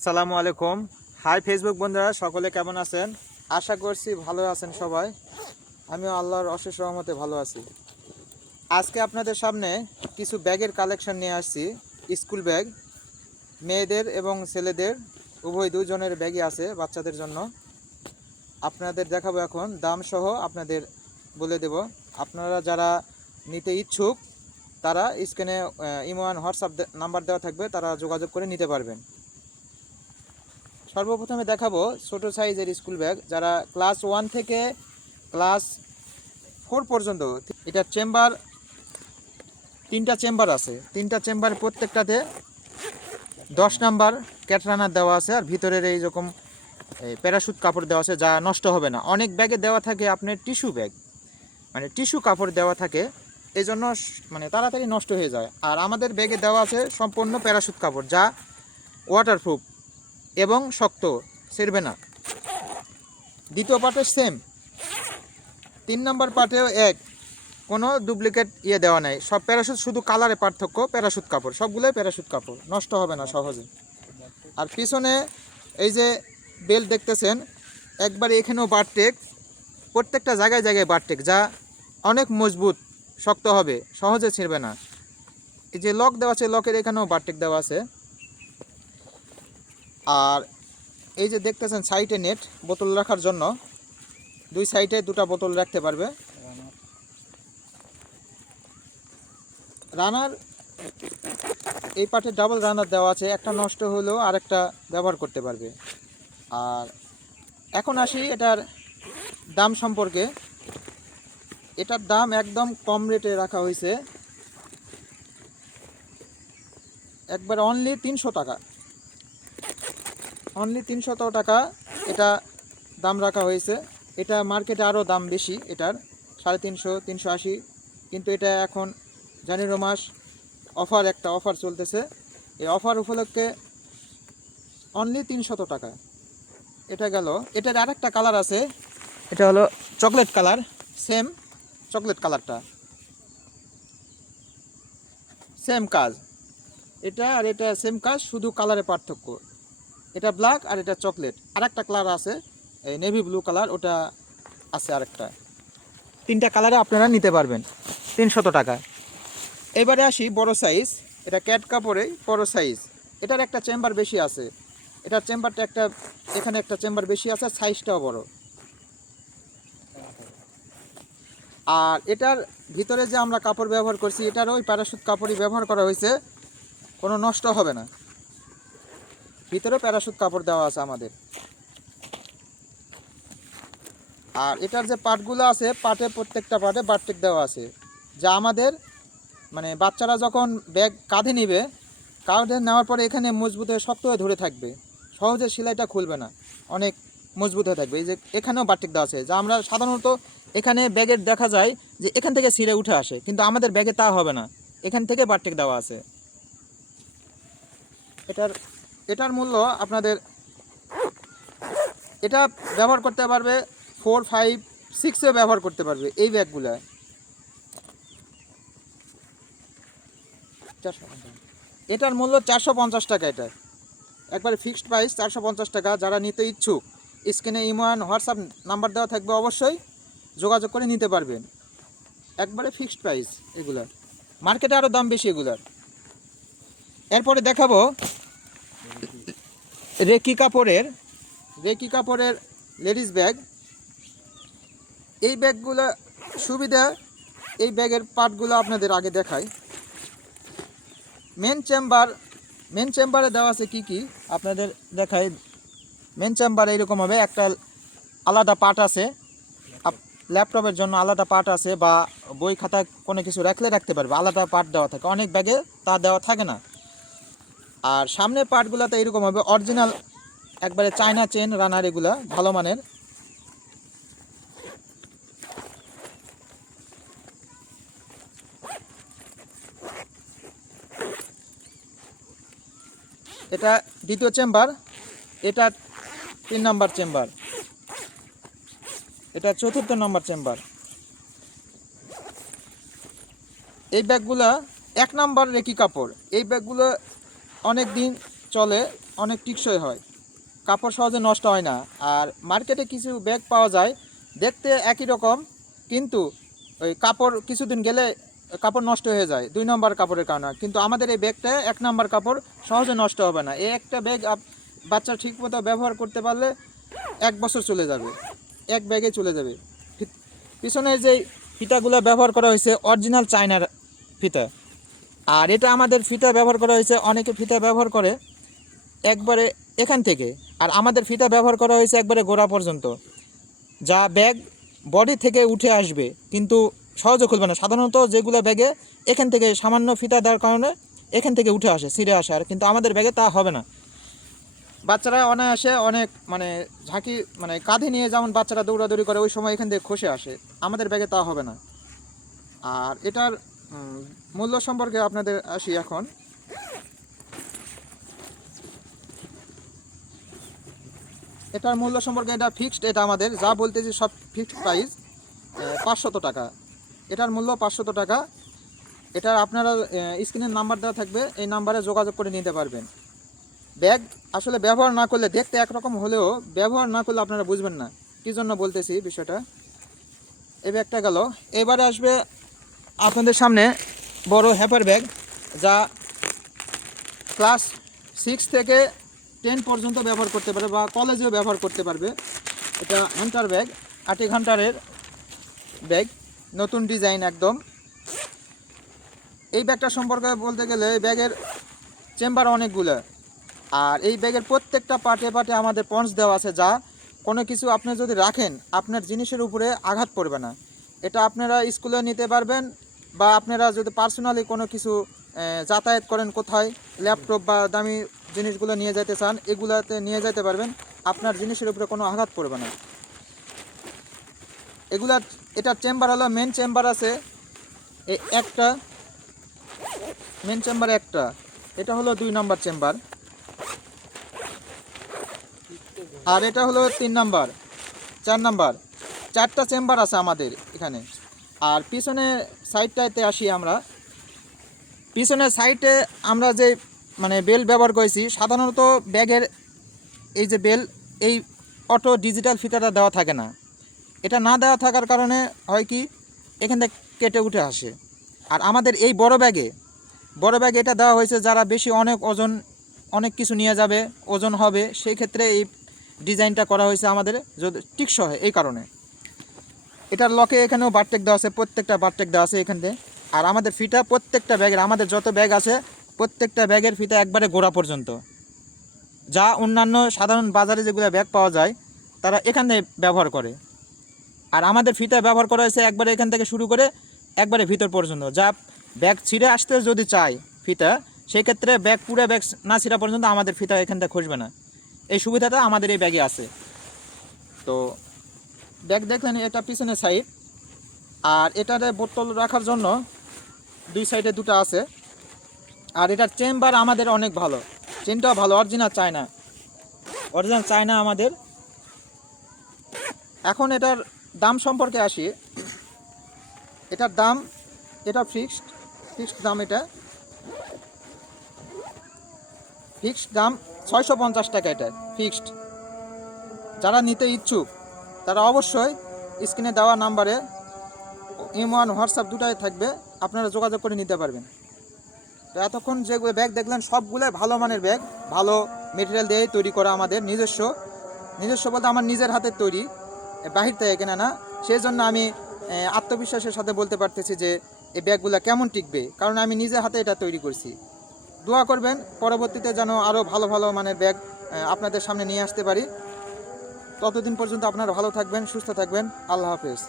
আসসালামু আলাইকুম। High Facebook বন্ধুরা, সকলে কেমন আছেন? আশা করছি ভালো আছেন সবাই। আমিও আল্লাহর অশেষ রহমতে ভালো আছি। আজকে আপনাদের সামনে কিছু ব্যাগের কালেকশন নিয়ে আসছি। স্কুল ব্যাগ, মেয়েদের এবং ছেলেদের উভয় দুজনের ব্যাগই আছে বাচ্চাদের জন্য। আপনাদের দেখাবো, এখন দাম সহ আপনাদের বলে দেব। আপনারা যারা নিতে ইচ্ছুক তারা স্ক্রিনে ইমো অ্যান্ড হোয়াটসঅ্যাপ নাম্বার দেওয়া থাকবে, তারা যোগাযোগ করে নিতে পারবেন। সর্বপ্রথমে দেখাবো ছোট সাইজের স্কুল ব্যাগ, যারা ক্লাস 1 থেকে ক্লাস 4 পর্যন্ত। এটা চেম্বার, 3টা চেম্বার আছে। 3টা চেম্বার, প্রত্যেকটাতে 10 নাম্বার ক্যাট রানার দেওয়া আছে, আর ভিতরের এইরকম প্যারাশুট কাপড় দেওয়া আছে, যা নষ্ট হবে না। অনেক ব্যাগে দেওয়া থাকে আপনার টিস্যু ব্যাগ, মানে টিস্যু কাপড় দেওয়া থাকে, এই জন্য মানে তাড়াতাড়ি নষ্ট হয়ে যায়। আর আমাদের ব্যাগে দেওয়া আছে সম্পূর্ণ প্যারাশুট কাপড়, যা ওয়াটারপ্রুফ এবং শক্ত, ছিঁড়বে না। দ্বিতীয় পার্টে সেম, 3 নম্বর পার্টেও কোনো ডুপ্লিকেট দেওয়া নাই। সব প্যারাশুট, শুধু কালারে পার্থক্য। প্যারাশুট কাপড়, সবগুলোই প্যারাশুট কাপড়, নষ্ট হবে না সহজে। আর পিছনে এই যে বেল্ট দেখতেছেন, একবারে এখানেও বারটেক, প্রত্যেকটা জায়গায় জায়গায় বারটেক, যা অনেক মজবুত, শক্ত হবে, সহজে ছিঁড়বে না। এই যে লক দেওয়া আছে, লকের এখানেও বারটেক দেওয়া আছে। আর এই যে দেখতেছেন সাইডে নেট, বোতল রাখার জন্য, 2 সাইডে 2টা বোতল রাখতে পারবে। রানার এই পার্টে ডাবল রানার দেওয়া আছে, একটা নষ্ট হলেও আরেকটা ব্যবহার করতে পারবে। আর এখন আসি এটার দাম সম্পর্কে। এটার দাম একদম কম রেটে রাখা হয়েছে, একবার অনলি 300 টাকা। অনলি 300 টাকা এটা দাম রাখা হয়েছে। এটা মার্কেটে আরও দাম বেশি, এটার 350, 380, কিন্তু এটা এখন জানুয়ারি মাস একটা অফার চলতেছে। এই অফার উপলক্ষে অনলি 300 টাকা। এটা গেল। এটার আরেকটা কালার আছে, এটা হলো চকলেট কালার, সেম চকলেট কালারটা, সেম কাজ। এটা আর এটা সেম কাজ, শুধু কালারে পার্থক্য। এটা ব্ল্যাক আর এটা চকলেট। আরেকটা কালার আছে, এই নেভি ব্লু কালার, ওটা আছে আরেকটা। 3টা কালারে আপনারা নিতে পারবেন 300 টাকা। এবারে আসি বড় সাইজ। এটা ক্যাট কাপড়েই বড় সাইজ। এটার একটা চেম্বার বেশি আছে, এটার চেম্বারটা একটা, এখানে একটা চেম্বার বেশি আছে, সাইজটাও বড়। আর এটার ভিতরে যে আমরা কাপড় ব্যবহার করছি, এটারও ওই প্যারাশুট কাপড়ই ব্যবহার করা হয়েছে, কোনো নষ্ট হবে না। ভিতরেও প্যারাশুট কাপড় দেওয়া আছে আমাদের। আর এটার যে পার্টগুলো আছে, পার্টে প্রত্যেকটা পার্টে বারটেক দেওয়া আছে, যা আমাদের মানে বাচ্চারা যখন ব্যাগ কাঁধে নেবে, কাঁধে নেওয়ার পরে এখানে মজবুত হয়ে শক্ত হয়ে ধরে থাকবে, সহজে সেলাইটা খুলবে না, অনেক মজবুত হয়ে থাকবে। এই যে এখানেও বারটেক দেওয়া আছে, যা আমরা সাধারণত এখানে ব্যাগের দেখা যায় যে এখান থেকে ছিঁড়ে উঠে আসে, কিন্তু আমাদের ব্যাগে তা হবে না, এখান থেকে বারটেক দেওয়া আছে। এটার মূল্য আপনাদের, এটা ব্যবহার করতে পারবে 4, 5, 6এও ব্যবহার করতে পারবে এই ব্যাগগুলো। এটার মূল্য 450 টাকা। এটা একবারে ফিক্সড প্রাইস 450 টাকা। যারা নিতে ইচ্ছুক, স্ক্রিনে ইমো অ্যান্ড হোয়াটসঅ্যাপ নাম্বার দেওয়া থাকবে, অবশ্যই যোগাযোগ করে নিতে পারবেন। একবারে ফিক্সড প্রাইস এগুলার, মার্কেটে আরও দাম বেশি এগুলার। এরপরে দেখাবো রেকি কাপড়ের লেডিস ব্যাগ। এই ব্যাগগুলো সুবিধা, এই ব্যাগের পার্টগুলো আপনাদের আগে দেখাই। মেন চেম্বারে দেওয়া আছে কি কি আপনাদের দেখাই। মেন চেম্বারে এরকম হবে, একটা আলাদা পার্ট আছে, ল্যাপটপের জন্য আলাদা পার্ট আছে, বা বই খাতা কোনো কিছু রাখতে পারবে, আলাদা পার্ট দেওয়া থাকে। অনেক ব্যাগে তা দেওয়া থাকে না। আর সামনের পার্টগুলোতে এরকম হবে, অরিজিনাল একবারে চায়না চেন রানার, এগুলা ভালো মানের। এটা দ্বিতীয় চেম্বার, এটা 3 নম্বর চেম্বার, এটা 4র্থ নম্বর চেম্বার। এই ব্যাগগুলা 1 নম্বর রেকি কাপড়। এই ব্যাগগুলো অনেক দিন চলে, অনেক টিকসই হয়, কাপড় সহজে নষ্ট হয় না। আর মার্কেটে কিছু ব্যাগ পাওয়া যায় দেখতে একই রকম, কিন্তু ওই কাপড় কিছুদিন গেলে কাপড় নষ্ট হয়ে যায় 2 নম্বর কাপড়ের কারণে। কিন্তু আমাদের এই ব্যাগটা 1 নম্বর কাপড়, সহজে নষ্ট হবে না। এই একটা ব্যাগ বাচ্চা ঠিকমতো ব্যবহার করতে পারলে 1 বছর চলে যাবে, এক ব্যাগে চলে যাবে। পিছনে যে ফিতাগুলো ব্যবহার করা হয়েছে অরিজিনাল চায়নার ফিতা। আর এটা আমাদের ফিতা ব্যবহার করা হয়েছে, অনেকে ফিতা ব্যবহার করে একবারে এখান থেকে, আর আমাদের ফিতা ব্যবহার করা হয়েছে একবারে গোড়া পর্যন্ত, যা ব্যাগ বডি থেকে উঠে আসবে কিন্তু সহজে খুলবে না। সাধারণত যেগুলো ব্যাগে এখান থেকে সামান্য ফিতা দেওয়ার কারণে এখান থেকে উঠে আসে, ছিঁড়ে আসে, আর কিন্তু আমাদের ব্যাগে তা হবে না। বাচ্চারা অনায়াসে অনেক মানে ঝাঁকি মানে কাঁধে নিয়ে যেমন বাচ্চারা দৌড়াদৌড়ি করে ওই সময় এখান থেকে খসে আসে, আমাদের ব্যাগে তা হবে না। আর এটার মূল্য সম্পর্কে আপনাদের আসি এখন। এটার মূল্য সম্পর্কে, এটা ফিক্সড, এটা আমাদের যা বলতেছি সব ফিক্সড প্রাইস 500 টাকা। এটার মূল্য 500 টাকা। এটার আপনারা স্ক্রিনের নাম্বার দেওয়া থাকবে, এই নাম্বারে যোগাযোগ করে নিতে পারবেন। ব্যাগ আসলে ব্যবহার না করলে দেখতে একরকম হলেও ব্যবহার না করলে আপনারা বুঝবেন না কী জন্য বলতেছি বিষয়টা। এই ব্যাগটা গেল। এবারে আসবে আপনাদের সামনে বড় হ্যাপার ব্যাগ, যা ক্লাস 6 থেকে 10 পর্যন্ত ব্যবহার করতে পারে বা কলেজেও ব্যবহার করতে পারবে। এটা হান্টার ব্যাগ, 8 ঘন্টারের ব্যাগ, নতুন ডিজাইন একদম। এই ব্যাগটা সম্পর্কে বলতে গেলে এই ব্যাগের চেম্বার অনেকগুলো, আর এই ব্যাগের প্রত্যেকটা পার্টে পার্টে আমাদের পঞ্চ দেওয়া আছে, যা কোনো কিছু আপনি যদি রাখেন আপনার জিনিসের উপরে আঘাত পড়বে না। এটা আপনারা স্কুলে নিতে পারবেন, বা আপনারা যদি পার্সোনালি কোনো কিছু যাতায়াত করেন, কোথায় ল্যাপটপ বা দামি জিনিসগুলো নিয়ে যেতে চান, এগুলাতে নিয়ে যেতে পারবেন, আপনার জিনিসের উপরে কোনো আঘাত পড়বে না। এটার চেম্বার হলো, মেন চেম্বার আছে একটা, মেন চেম্বার একটা, এটা হলো 2 নম্বর চেম্বার, আর এটা হলো 3 নাম্বার, 4 নাম্বার, 4টা চেম্বার আছে আমাদের এখানে। আর পিছনে সাইডটাতে আসি আমরা। পিছনের সাইডে আমরা যে মানে বেল ব্যবহার করেছি, সাধারণত ব্যাগের এই যে বেল, এই অটো ডিজিটাল ফিতাটা দেওয়া থাকে না। এটা না দেওয়া থাকার কারণে হয় কি, এখান থেকে কেটে উঠে আসে। আর আমাদের এই বড় ব্যাগে এটা দেওয়া হয়েছে, যারা বেশি অনেক ওজন, অনেক কিছু নিয়ে যাবে, ওজন হবে, সেই ক্ষেত্রে এই ডিজাইনটা করা হয়েছে আমাদের, যদি টিকসই হয় এই কারণে। এটার লকে এখানেও বারটেক দেওয়া আছে, প্রত্যেকটা বারটেক দেওয়া আছে এখান থেকে। আর আমাদের ফিতা প্রত্যেকটা ব্যাগের, আমাদের যত ব্যাগ আছে প্রত্যেকটা ব্যাগের ফিতা একবারে গোড়া পর্যন্ত, যা অন্যান্য সাধারণ বাজারে যেগুলো ব্যাগ পাওয়া যায় তারা এখানে ব্যবহার করে। আর আমাদের ফিতা ব্যবহার করা হয়েছে একবারে এখান থেকে শুরু করে একবারে ভিতর পর্যন্ত, যা ব্যাগ ছিঁড়ে আসতে যদি চায় ফিতা, সেক্ষেত্রে ব্যাগ পুরো ব্যাগ না ছিঁড়া পর্যন্ত আমাদের ফিতা এখান থেকে খসবে না। এই সুবিধাটা আমাদের এই ব্যাগে আছে। তো ব্যাগ দেখলেন, এটা পিছনে সাইড, আর এটারে বোতল রাখার জন্য 2 সাইডে 2টা আছে। আর এটার চেম্বার আমাদের অনেক ভালো, চেনটাও ভালো, অরিজিনাল চায়না আমাদের। এখন এটার দাম সম্পর্কে আসি। এটার দাম, এটা ফিক্সড দাম, এটা ফিক্সড দাম 650 টাকা, এটা ফিক্সড। যারা নিতে ইচ্ছুক তারা অবশ্যই স্ক্রিনে দেওয়া নাম্বারে, ইমো, হোয়াটসঅ্যাপ দুটাই থাকবে, আপনারা যোগাযোগ করে নিতে পারবেন। তো এতক্ষণ যেগুলো ব্যাগ দেখলেন সবগুলোই ভালো মানের ব্যাগ, ভালো মেটেরিয়াল দিয়েই তৈরি করা, আমাদের নিজস্ব বলতে আমার নিজের হাতের তৈরি, বাহির থেকে কেনা না। সেই জন্য আমি আত্মবিশ্বাসের সাথে বলতে পারতেছি যে এই ব্যাগগুলো কেমন টিকবে, কারণ আমি নিজের হাতে এটা তৈরি করছি। দোয়া করবেন পরবর্তীতে যেন আরও ভালো মানের ব্যাগ আপনাদের সামনে নিয়ে আসতে পারি। ততদিন পর্যন্ত আপনারা ভালো থাকবেন, সুস্থ থাকবেন। আল্লাহ হাফেজ।